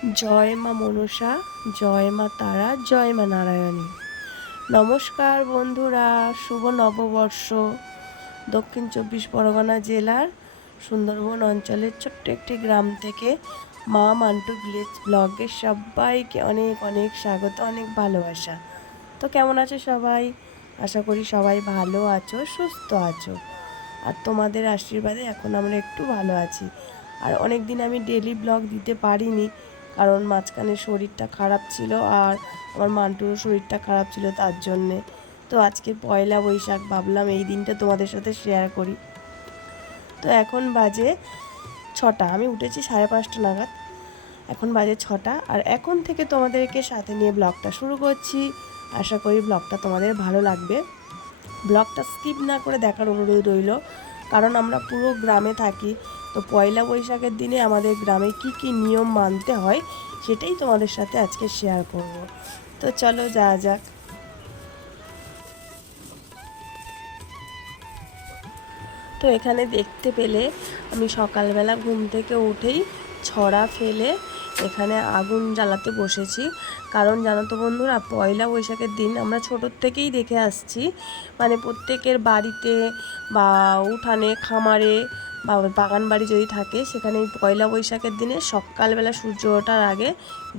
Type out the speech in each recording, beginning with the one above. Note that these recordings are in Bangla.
জয় মা মনসা, জয় মা তারা, জয় মা নারায়ণী। নমস্কার বন্ধুরা, শুভ নববর্ষ। দক্ষিণ চব্বিশ পরগনা জেলার সুন্দরবন অঞ্চলের ছোট্ট একটি গ্রাম থেকে মা মান্টু ভিলেজ ব্লগে সবাইকে অনেক অনেক স্বাগত, অনেক ভালোবাসা। তো কেমন আছো সবাই? আশা করি সবাই ভালো আছো, সুস্থ আছো। আর তোমাদের আশীর্বাদে এখন আমরা একটু ভালো আছি। আর অনেক দিন আমি ডেলি ব্লগ দিতে পারিনি। কারণ মাঝখানে শরীরটা খারাপ ছিল আর আমার মান্টুরও শরীরটা খারাপ ছিল তার জন্যে। তো আজকে পয়লা বৈশাখ, ভাবলাম এই দিনটা তোমাদের সাথে শেয়ার করি। তো এখন বাজে ছটা, আমি উঠেছি সাড়ে পাঁচটা নাগাদ। এখন বাজে ছটা আর এখন থেকে তোমাদেরকে সাথে নিয়ে ব্লগটা শুরু করছি। আশা করি ব্লগটা তোমাদের ভালো লাগবে। ব্লগটা স্কিপ না করে দেখার অনুরোধ রইল। কারণ আমরা পুরো গ্রামে থাকি, তো পয়লা বৈশাখের দিনে আমাদের গ্রামে কি কি নিয়ম মানতে হয় সেটাই তোমাদের সাথে আজকে শেয়ার করব। তো চলো যাওয়া যাক। তো এখানে দেখতে পেলে আমি সকালবেলা ঘুম থেকে উঠেই ছড়া ফেলে এখানে আগুন জ্বালাতে বসেছি। কারণ জানো তো বন্ধুরা, পয়লা বৈশাখের দিন আমরা ছোটোর থেকেই দেখে আসছি। মানে প্রত্যেকের বাড়িতে বা উঠানে, খামারে বা বাগান বাড়ি যদি থাকে, সেখানে পয়লা বৈশাখের দিনে সকালবেলা সূর্য ওঠার আগে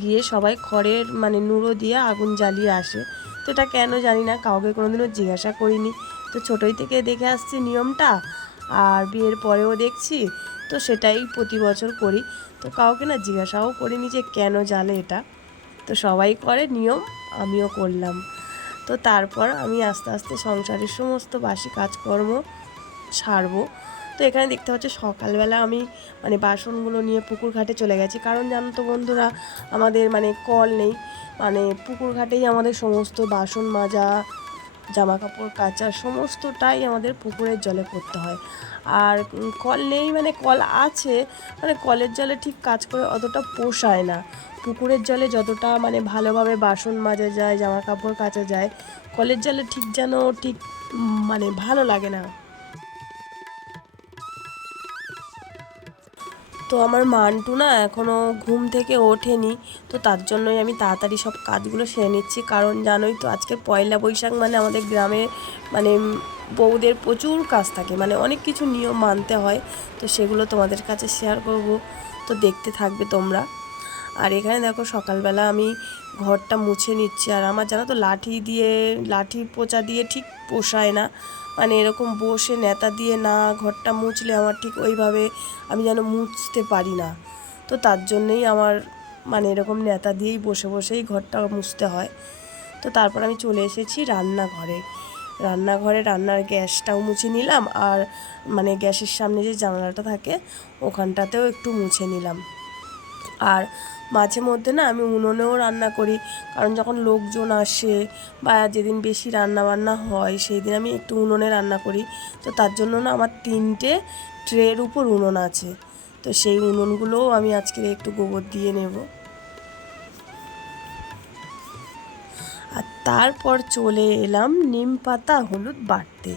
গিয়ে সবাই খড়ের মানে নুড়ো দিয়ে আগুন জ্বালিয়ে আসে। তো এটা কেন জানি না, কাউকে কোনোদিনও জিজ্ঞাসা করিনি। তো ছোটোই থেকে দেখে আসছি নিয়মটা। আর বিয়ের পরেও দেখছি তো সেটাই প্রতি বছর করি। তো কাউকে না জিজ্ঞাসাও করিনি যে কেন জ্বালে এটা। তো সবাই করে, নিয়ম আমিও করলাম। তো তারপর আমি আস্তে আস্তে সংসারের সমস্ত বাসি কাজকর্ম সারবো। তো এখানে দেখতে পাচ্ছ সকালবেলা আমি মানে বাসনগুলো নিয়ে পুকুর ঘাটে চলে গেছি। কারণ জানো তো বন্ধুরা, আমাদের মানে কল নেই। মানে পুকুর ঘাটেই আমাদের সমস্ত বাসন মাজা জামা কাপড় কাচা, সমস্তটাই আমাদের পুকুরের জলে করতে হয়। আর কল নেই মানে কল আছে মানে কলের জলে ঠিক কাজ করে অতটা পোষায় না। পুকুরের জলে যতটা মানে ভালোভাবে বাসন মাজা যায় জামা কাপড় কাচা যায়, কলের জলে ঠিক যেন ঠিক মানে ভালো লাগে না। তো আমার মান্টু না এখনও ঘুম থেকে ওঠেনি, তো তার জন্যই আমি তাড়াতাড়ি সব কাজগুলো সেরে নিচ্ছি। কারণ জানোই তো আজকে পয়লা বৈশাখ মানে আমাদের গ্রামে মানে বউদের প্রচুর কাজ থাকে মানে অনেক কিছু নিয়ম মানতে হয়, তো সেগুলো তোমাদের কাছে শেয়ার করব, তো দেখতে থাকবে তোমরা। আর এখানে দেখো সকালবেলা আমি ঘরটা মুছে নিচ্ছি, আর আমার জানো তো লাঠি দিয়ে, লাঠি পোচা দিয়ে ঠিক পোষায় না মানে এরকম বসে নেতা দিয়ে না ঘরটা মুছলে আমার ঠিক ওইভাবে আমি যেন মুছতে পারি না। তো তার জন্যেই আমার মানে এরকম নেতা দিয়েই বসে বসেই ঘরটা মুছতে হয়। তো তারপর আমি চলে এসেছি রান্নাঘরে। রান্নাঘরে রান্নার গ্যাসটাও মুছে নিলাম আর মানে গ্যাসের সামনে যে জানালাটা থাকে ওখানটাতেও একটু মুছে নিলাম। মাঝে মধ্যে না আমি উনুনেও রান্না করি। কারণ যখন লোকজন আসে বা যেদিন বেশি রান্না বান্না হয় সেই দিন আমি একটু উনুনে রান্না করি। তো তার জন্য না আমার তিনটে ট্রের উপর উনুন আছে। তো সেই উনুনগুলোও আমি আজকে একটু গোবর দিয়ে নেব। তারপর চলে এলাম নিম পাতা হলুদ বাটতে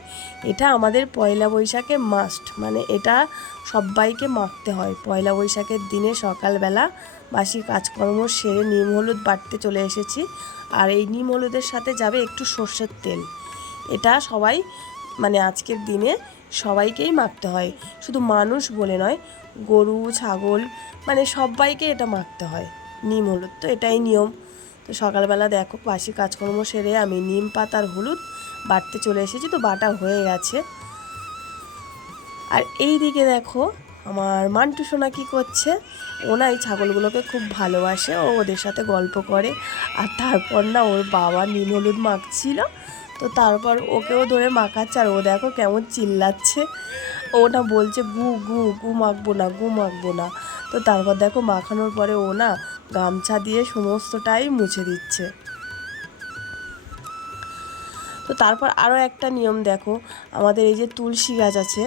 এটা আমাদের পয়লা বৈশাখে মাস্ট মানে এটা সবাইকে মাখতে হয়। পয়লা বৈশাখের দিনে সকালবেলা বাসি কাজকর্ম সেরে নিম হলুদ বাটতে চলে এসেছি। আর এই নিম হলুদের সাথে যাবে একটু সর্ষের তেল। এটা সবাই মানে আজকের দিনে সবাইকেই মাখতে হয়। শুধু মানুষ বলে নয়, গরু, ছাগল মানে সবাইকে এটা মাখতে হয়। নিম হলুদ তো এটাই নিয়ম। তো সকালবেলা দেখো, বাসি কাজকর্ম সেরে আমি নিম পাতার হলুদ বাটতে চলে এসেছি, তো বাটা হয়ে গেছে। আর এই দিকে দেখো, আমার মান্টু সোনা কী করছে? ও না এই ছাগলগুলোকে খুব ভালোবাসে, ও ওদের সাথে গল্প করে। আর তারপর না ওর বাবা নিম হলুদ মাখছিল, তো তারপর ওকেও ধরে মাখাচ্ছে, আর ও দেখো কেমন চিল্লাচ্ছে। ও না বলছে, গু গু গু মাখবো না, গু মাখবো না। তো তারপর দেখো মাখানোর পরে ও না গামছা দিয়ে সমস্তটাই মুছে দিচ্ছে। তো তারপর আরও একটা নিয়ম দেখো, আমাদের এই যে তুলসী গাছ আছে,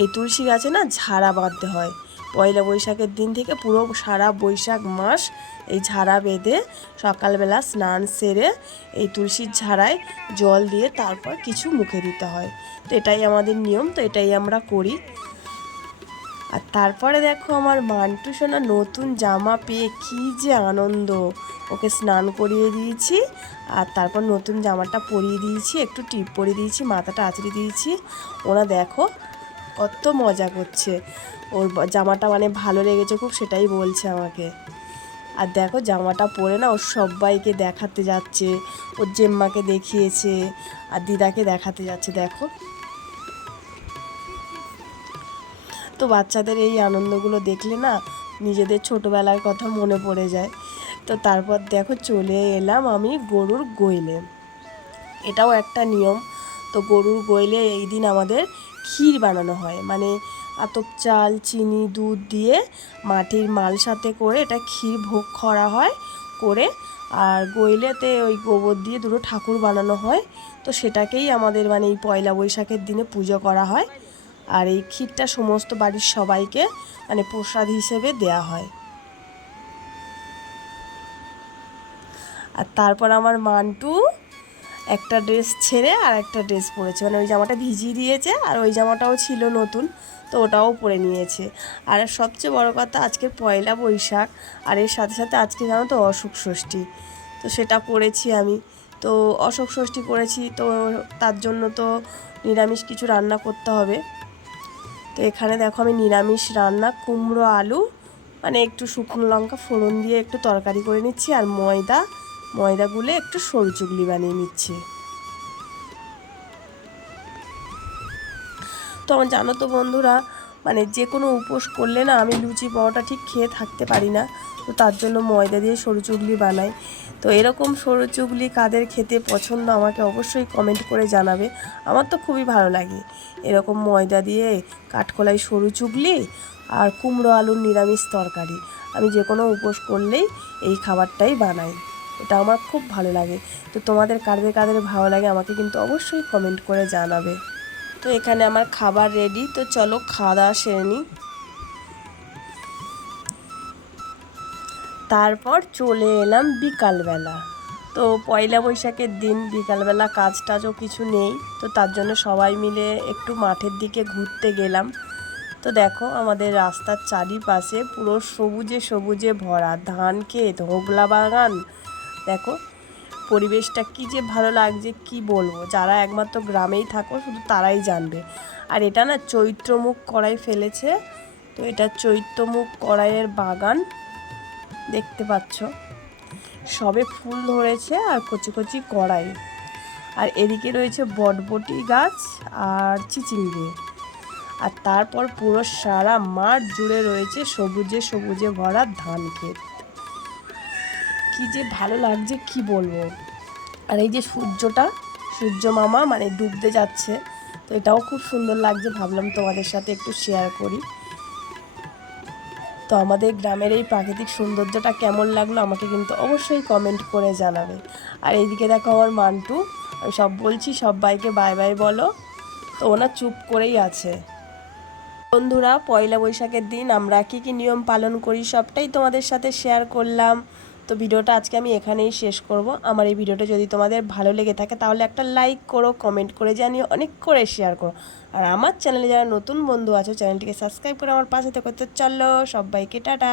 এই তুলসী গাছে না ঝাড়া বাঁধতে হয়। পয়লা বৈশাখের দিন থেকে পুরো সারা বৈশাখ মাস এই ঝাড়া বেঁধে সকালবেলা স্নান সেরে এই তুলসীর ঝাড়ায় জল দিয়ে তারপর কিছু মুখে দিতে হয়। তো এটাই আমাদের নিয়ম, তো এটাই আমরা করি। আর তারপরে দেখো আমার মান্টু সোনা নতুন জামা পেয়ে কী যে আনন্দ। ওকে স্নান করিয়ে দিয়েছি আর তারপর নতুন জামাটা পরিয়ে দিয়েছি, একটু টিপ পরিয়ে দিয়েছি, মাথাটা আঁচড়ে দিয়েছি। ওরা দেখো কত মজা করছে। ওর জামাটা মানে ভালো লেগেছে খুব, সেটাই বলছে আমাকে। আর দেখো জামাটা পরে না ওর সবাইকে দেখাতে যাচ্ছে ওর জেম্মাকে দেখিয়েছে, আর দিদাকে দেখাতে যাচ্ছে, দেখো। তো বাচ্চাদের এই আনন্দগুলো দেখলে না নিজেদের ছোটোবেলার কথা মনে পড়ে যায়। তো তারপর দেখো চলে এলাম আমি গরুর গইলে। এটাও একটা নিয়ম। তো গরুর গইলে এই দিন আমাদের ক্ষীর বানানো হয়। মানে আতপ চাল, চিনি, দুধ দিয়ে মাটির মাল সাথে করে এটা ক্ষীর ভোগ করা হয় করে। আর গইলেতে ওই গোবর দিয়ে দুটো ঠাকুর বানানো হয়। তো সেটাকেই আমাদের মানে এই পয়লা বৈশাখের দিনে পুজো করা হয়। আর এই ক্ষীরটা সমস্ত বাড়ির সবাইকে মানে প্রসাদ হিসেবে দেয়া হয়। আর তারপর আমার মান্টু একটা ড্রেস ছেড়ে আর একটা ড্রেস পরেছে। মানে ওই জামাটা ভিজিয়ে দিয়েছে আর ওই জামাটাও ছিল নতুন, তো ওটাও পরে নিয়েছে। আর সবচেয়ে বড় কথা আজকে পয়লা বৈশাখ, আর এর সাথে সাথে আজকে জানো তো অসুখ ষষ্ঠী, তো সেটা করেছি আমি। তো অশোক ষষ্ঠী করেছি তো তার জন্য তো নিরামিষ কিছু রান্না করতে হবে। তো এখানে দেখো আমি নিরামিষ রান্না, কুমড়ো, আলু মানে একটু শুকনো লঙ্কা, ফোড়ন দিয়ে একটু তরকারি করে নিচ্ছি, আর ময়দা ময়দা গুলে একটু সরু চুগলি বানিয়ে নিচ্ছি। তো আমার জানো তো বন্ধুরা মানে যে কোনো উপোস করলে না আমি লুচি, পরোটা ঠিক খেয়ে থাকতে পারি না, তো তার জন্য ময়দা দিয়ে সরু চুগলি বানাই। তো এরকম সরু চুগলি কাদের খেতে পছন্দ আমাকে অবশ্যই কমেন্ট করে জানাবে। আমার তো খুবই ভালো লাগে। এরকম ময়দা দিয়ে কাঠকলাই সরু চুগলি আর কুমড়ো আলুর নিরামিষ তরকারি। আমি যে কোনো উপোস করলেই এই খাবারটাই বানাই। এটা আমার খুব ভালো লাগে। তো তোমাদের কাদের কাদের ভালো লাগে আমাকে কিন্তু অবশ্যই কমেন্ট করে জানাবে। তো এখানে আমার খাবার রেডি তো চলো খাওয়া দাওয়া সেরে নিই। তারপর চলে এলাম বিকালবেলা। তো পয়লা বৈশাখের দিন বিকালবেলা কাজ টাজও কিছু নেই, তো তার জন্য সবাই মিলে একটু মাঠের দিকে ঘুরতে গেলাম। তো দেখো আমাদের রাস্তার চারিপাশে পুরো সবুজে সবুজে ভরা ধান ক্ষেত, হোগলা বাগান। দেখো পরিবেশটা কি যে ভালো লাগছে, কি বলব? যারা একমাত্র গ্রামেই থাকো, শুধু তারাই জানবে। আর এটা না চৈত্রমুখ কড়াই ফেলেছে, তো এটা চৈত্রমুখ কড়াইয়ের বাগান। দেখতে পাচ্ছ। সবে ফুল ধরেছে আর কচি কচি কড়াই। আর এদিকে রয়েছে বটবটি গাছ আর চিচিঙ্গে। আর তারপর পুরো সারা মাঠ জুড়ে রয়েছে সবুজে সবুজে ভরা ধান ক্ষেত। কি যে ভালো লাগছে, কি বলব? আর এই যে সূর্যটা, সূর্য মামা মানে ডুবতে যাচ্ছে, তো এটাও খুব সুন্দর লাগছে। ভাবলাম তোমাদের সাথে একটু শেয়ার করি। তো আমাদের গ্রামের এই প্রাকৃতিক সৌন্দর্যটা কেমন লাগল আমাকে কিন্তু অবশ্যই কমেন্ট করে জানাবে। আর এইদিকে দেখো আমার মান্টু, আমি সব বলছি সবাইকে বাই বাই বলো। তো ওনা চুপ করেই আছে। বন্ধুরা, পয়লা বৈশাখের দিন আমরা কী কী নিয়ম পালন করি সবটাই তোমাদের সাথে শেয়ার করলাম। তো ভিডিওটা আজকে আমি এখানেই শেষ করব। আমার এই ভিডিওটা যদি তোমাদের ভালো লেগে থাকে, তাহলে একটা লাইক করো কমেন্ট করে জানিও, অনেক করে শেয়ার করো। আর আমার চ্যানেলে যারা নতুন বন্ধু আছো চ্যানেলটিকে সাবস্ক্রাইব করে আমার পাশে থেকে। চলো, সবাইকে টাটা।